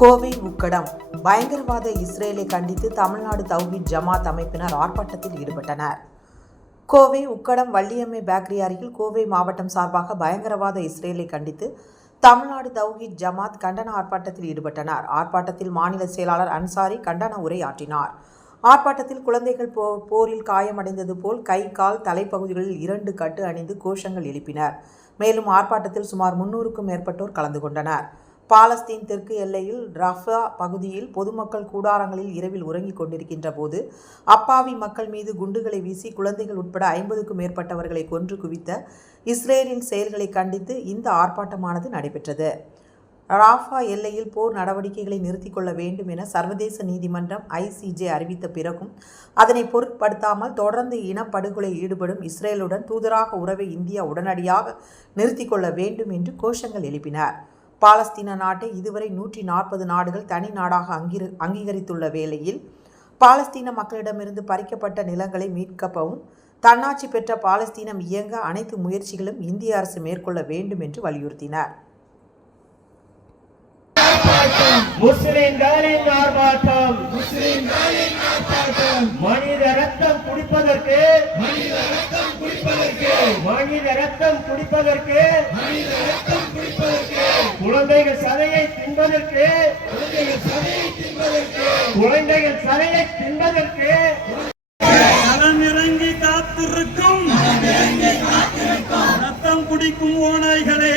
கோவை உக்கடம் பயங்கரவாத இஸ்ரேலை கண்டித்து தமிழ்நாடு தௌஹீத் ஜமாத் அமைப்பினர் ஆர்ப்பாட்டத்தில் ஈடுபட்டனர். கோவை உக்கடம் வள்ளியம்மை பேக்கரி அருகில் கோவை மாவட்டம் சார்பாக பயங்கரவாத இஸ்ரேலை கண்டித்து தமிழ்நாடு தௌஹீத் ஜமாத் கண்டன ஆர்ப்பாட்டத்தில் ஈடுபட்டனர். ஆர்ப்பாட்டத்தில் மாநில செயலாளர் அன்சாரி கண்டன உரையாற்றினார். ஆர்ப்பாட்டத்தில் குழந்தைகள் போ போரில் காயமடைந்தது போல் கை கால் தலைப்பகுதிகளில் இரண்டு கட்டு அணிந்து கோஷங்கள் எழுப்பினர். மேலும் ஆர்ப்பாட்டத்தில் சுமார் முன்னூறுக்கும் மேற்பட்டோர் கலந்து கொண்டனர். பாலஸ்தீன் தெற்கு எல்லையில் ரஃபா பகுதியில் பொதுமக்கள் கூடாரங்களில் இரவில் உறங்கிக் கொண்டிருக்கின்ற போது அப்பாவி மக்கள் மீது குண்டுகளை வீசி குழந்தைகள் உட்பட ஐம்பதுக்கும் மேற்பட்டவர்களை கொன்று குவித்த இஸ்ரேலின் செயல்களை கண்டித்து இந்த ஆர்ப்பாட்டமானது நடைபெற்றது. ராஃபா எல்லையில் போர் நடவடிக்கைகளை நிறுத்திக் கொள்ள வேண்டும் என சர்வதேச நீதிமன்றம் ஐசிஜே அறிவித்த பிறகும் அதனை பொருட்படுத்தாமல் தொடர்ந்து இனப்படுகொலை ஈடுபடும் இஸ்ரேலுடன் தூதராக உறவை இந்தியா உடனடியாக நிறுத்திக் கொள்ள வேண்டும் என்று கோஷங்கள் எழுப்பினார். பாலஸ்தீன நாட்டை இதுவரை நூற்றி நாற்பது நாடுகள் தனி நாடாக அங்கீ அங்கீகரித்துள்ள வேளையில் பாலஸ்தீன மக்களிடமிருந்து பறிக்கப்பட்ட நிலங்களை மீட்கவும் தன்னாட்சி பெற்ற பாலஸ்தீனம் இயங்க அனைத்து முயற்சிகளும் இந்திய அரசு மேற்கொள்ள வேண்டும் என்று வலியுறுத்தினார். முஸ்லிம்களின் ஆர்ப்பாட்டம் மனித ரத்தம் குடிப்பதற்கு மனித ரத்தம் குடிப்பதற்கு மனித ரத்தம் குடிப்பதற்கு மனித ரத்தம் குடிப்பதற்கு குழந்தைகள் சதையை தின்பதற்கு குழந்தைகள் சதையை தின்பதற்கு குழந்தைகள் சதையை தின்பதற்கு களமிறங்கி காத்திருக்கும். ரத்தம் குடிக்கும் ஓநாய்களே.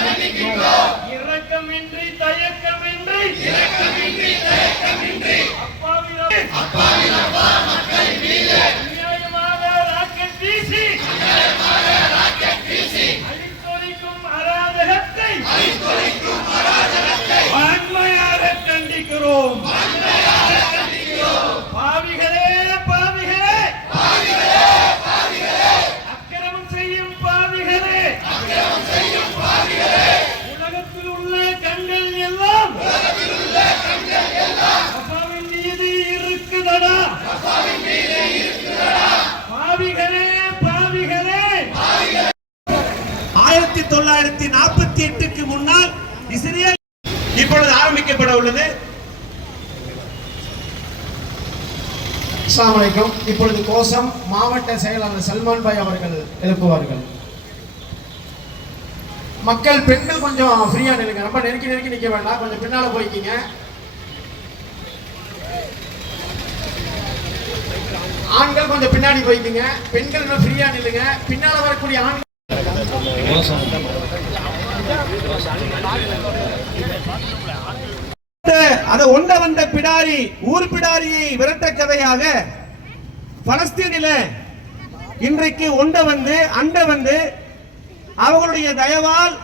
கண்டிக்கின்றோம். இரக்கமின்றி ஆயிரத்தி தொள்ளாயிரத்தி நாற்பத்தி எட்டுக்கு முன்னால் இஸ்ரேல் இப்பொழுது ஆரம்பிக்கப்பட உள்ளது. அஸ்ஸலாமு அலைக்கும். இப்பொழுது கோசம் மாவட்ட செயலாளர் சல்மான் பாய் அவர்கள் எழுப்புவார்கள். மக்கள் பெண்கள் கொஞ்சம் ஃப்ரீயா நில்லுங்க. ரொம்ப நெருக்கி நெருக்கி நிக்க வேண்டாம். கொஞ்சம் பின்னால போய்க்கிங்க. ஆண்கள் கொஞ்சம் பின்னாடி போய்க்கிங்க. பெண்கள் ஃப்ரீயா நில்லுங்க. பின்னால வரக்கூடிய ஆண்கள் அதை ஒண்ட வந்த பிடாரி ஊர் பிடாரியை விரட்ட கதையாக பலஸ்தீனில இன்றைக்கு ஒண்ட வந்து அண்ட வந்து அவர்களுடைய தயவால்